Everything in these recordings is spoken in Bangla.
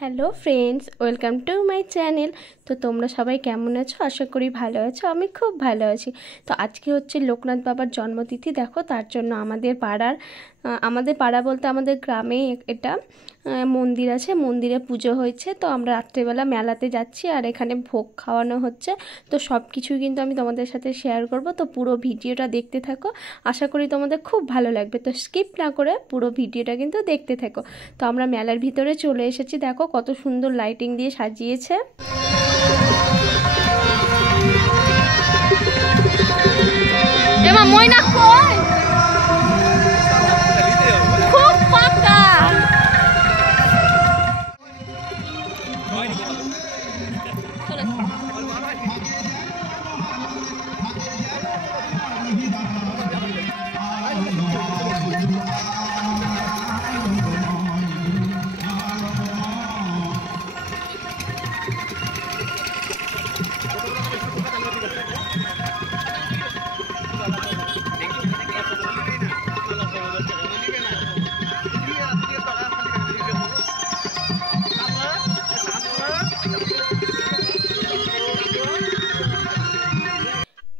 Hello friends, welcome to my channel. তো তোমরা সবাই কেমন আছো? আশা করি ভালো আছো। আমি খুব ভালো আছি। তো আজকে হচ্ছে লোকনাথ বাবার জন্মতিথি। দেখো, তার জন্য আমাদের পাড়া বলতে আমাদের গ্রামে এটা মন্দির আছে, মন্দিরে পুজো হয়েছে। তো আমরা রাত্রেবেলা মেলাতে যাচ্ছি আর এখানে ভোগ খাওয়ানো হচ্ছে। তো সব কিছুই কিন্তু আমি তোমাদের সাথে শেয়ার করব। তো পুরো ভিডিওটা দেখতে থাকো, আশা করি তোমাদের খুব ভালো লাগবে। তো স্কিপ না করে পুরো ভিডিওটা কিন্তু দেখতে থাকো। তো আমরা মেলার ভিতরে চলে এসেছি। দেখো কত সুন্দর লাইটিং দিয়ে সাজিয়েছে। ময়না খুব ফাঁকা।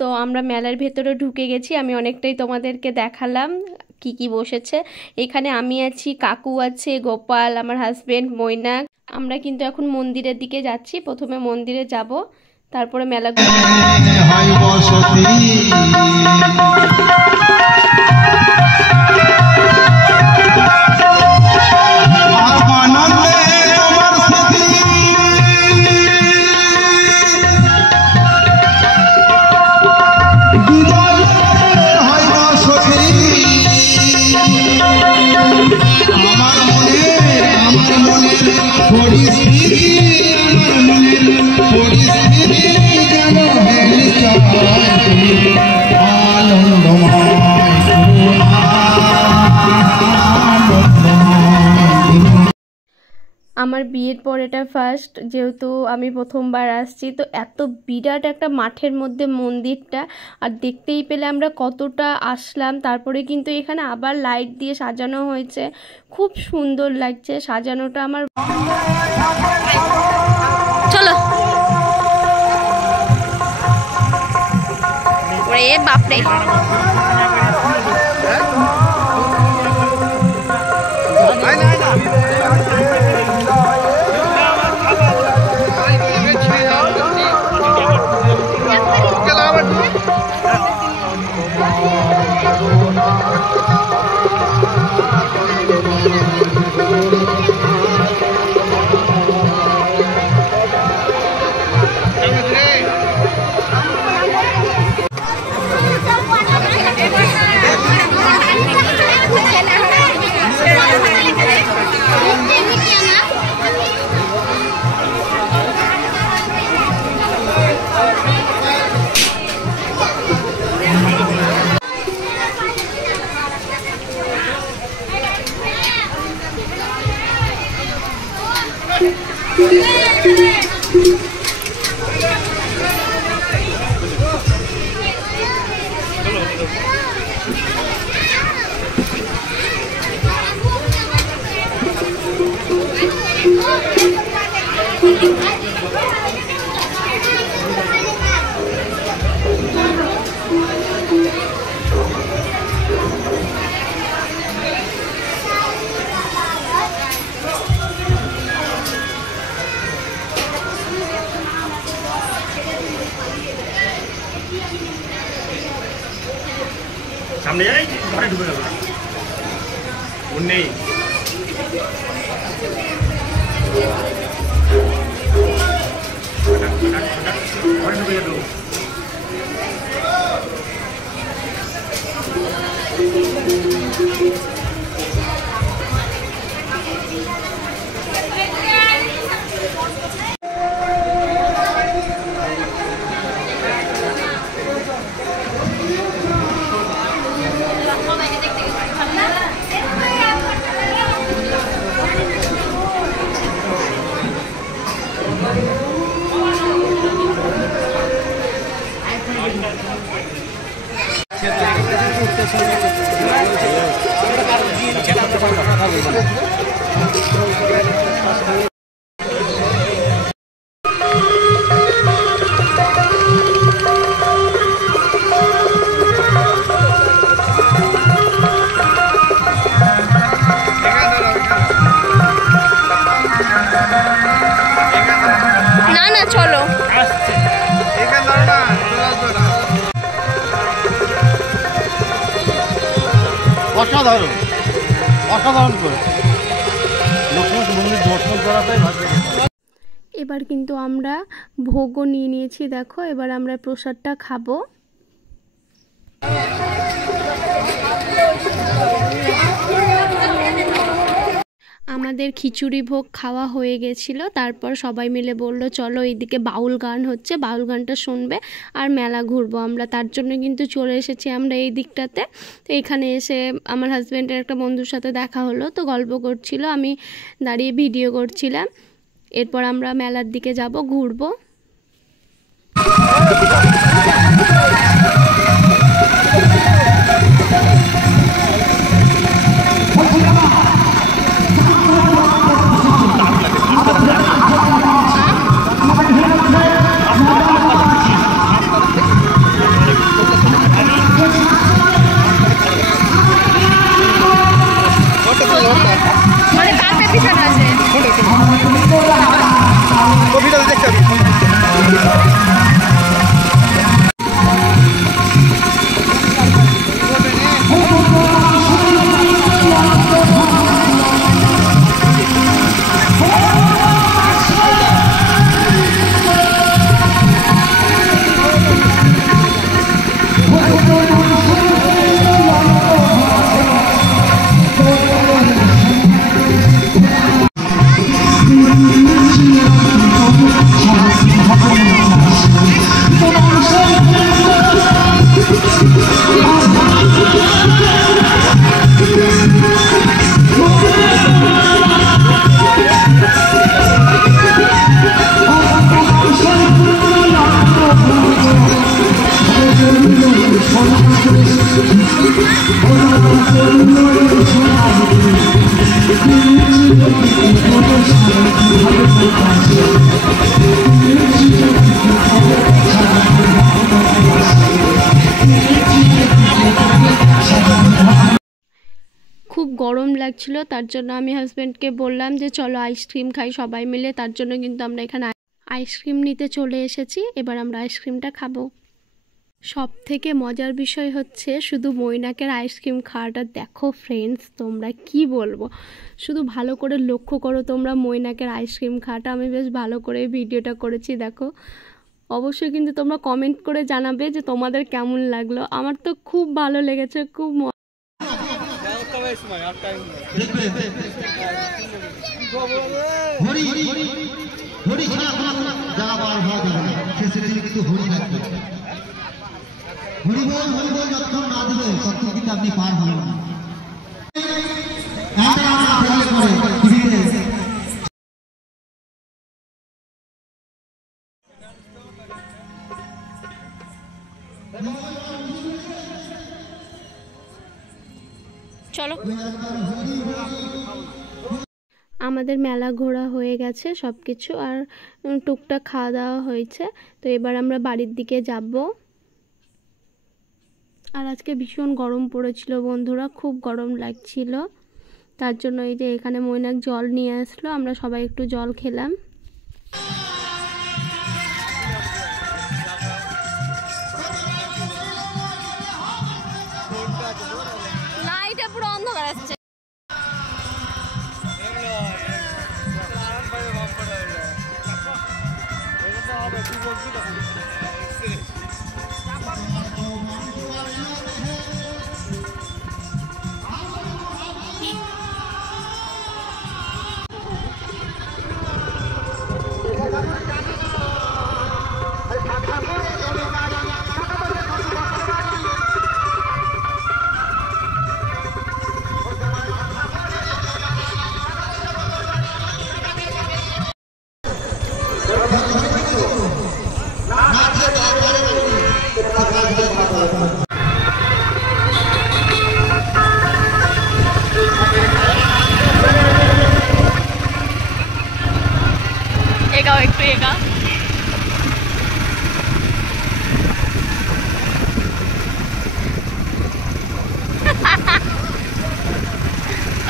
তো আমরা মেলার ভেতরে ঢুকে গেছি। আমি অনেকটাই তোমাদেরকে দেখালাম কি কি বসেছে। এখানে আমি আছি, কাকু আছে, গোপাল, আমার হাজবেন্ড, ময়না। আমরা কিন্তু এখন মন্দিরের দিকে যাচ্ছি। প্রথমে মন্দিরে যাব, তারপরে মেলা আমার বিয়ের পর এটা ফার্স্ট, যেহেতু আমি প্রথমবার আসছি। তো এত বিরাট একটা মাঠের মধ্যে মন্দিরটা, আর দেখতেই পেলে আমরা কতটা আসলাম। তারপরে কিন্তু এখানে আবার লাইট দিয়ে সাজানো হয়েছে, খুব সুন্দর লাগছে সাজানোটা। আমার চলো ওরে বাপরে, সামনে যাই ঘরে ঢুকে গেল নেই। ঘরে ঢুকে গেল। অসাধারণ অসাধারণ করেছে লোকনাথ মন্দির দর্শন করাটাই ভাগ্য। এবার কিন্তু আমরা ভোগও নিয়ে নিয়েছি, দেখো এবার আমরা প্রসাদটা খাবো। আমাদের খিচুড়ি ভোগ খাওয়া হয়ে গেছিলো, তারপর সবাই মিলে বললো চলো এইদিকে বাউল গান হচ্ছে, বাউল গানটা শুনবে আর মেলা ঘুরবো আমরা। তার জন্য কিন্তু চলে এসেছি আমরা এই দিকটাতে। তো এখানে এসে আমার হাজব্যান্ডের একটা বন্ধুর সাথে দেখা হলো, তো গল্প করছিল, আমি দাঁড়িয়ে ভিডিও করছিলাম। এরপর আমরা মেলার দিকে যাব, ঘুরবো। খুব গরম লাগছিল, তার জন্য আমি হাজব্যান্ডকে বললাম যে চলো আইসক্রিম খাই সবাই মিলে। তার জন্য কিন্তু আমরা এখানে আইসক্রিম নিতে চলে এসেছি। এবার আমরা আইসক্রিমটা খাবো। সব থেকে মজার বিষয় হচ্ছে শুধু মৈনাকের আইসক্রিম খাওয়াটা। দেখো ফ্রেন্ডস, তোমরা কি বলবো, শুধু ভালো করে লক্ষ্য করো তোমরা মৈনাকের আইসক্রিম খাওয়াটা। আমি বেশ ভালো করে ভিডিওটা করেছি, দেখো। অবশ্যই কিন্তু তোমরা কমেন্ট করে জানাবে যে তোমাদের কেমন লাগলো। আমার তো খুব ভালো লেগেছে, খুব হরি হরি ছাড়া কোনো জায়গা পার হওয়া যাবে না, শেষের দিকে কিন্তু হরি লাগবে। হরি বল যতক্ষণ না দেবে ততক্ষণ কিন্তু আপনি পার হবেন না। চলো। আমাদের মেলা ঘোরা হয়ে গেছে সব কিছু, আর টুকটাক খাওয়া দাওয়া হয়েছে। তো এবার আমরা বাড়ির দিকে যাব। আর আজকে ভীষণ গরম পড়েছিল বন্ধুরা, খুব গরম লাগছিল। তার জন্য এই যে এখানে মৈনাক জল নিয়ে আসলো, আমরা সবাই একটু জল খেলাম। লাইটে পুরো অন্ধকার আসছে। এগাও একটু এগা।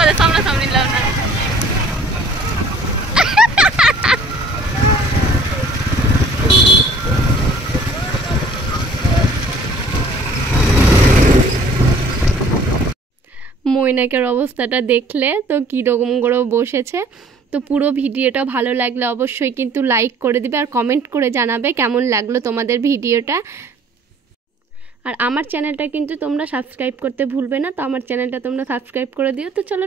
ওদের সামনাসামনি লাও না। মৈনাকের অবস্থাটা দেখলে তো কীরকম করে বসেছে। তো পুরো ভিডিওটা ভালো লাগলে অবশ্যই কিন্তু লাইক করে দিবে আর কমেন্ট করে জানাবে কেমন লাগলো তোমাদের ভিডিওটা। আর আমার চ্যানেলটা কিন্তু তোমরা সাবস্ক্রাইব করতে ভুলবে না, তো আমার চ্যানেলটা তোমরা সাবস্ক্রাইব করে দিও। তো চলো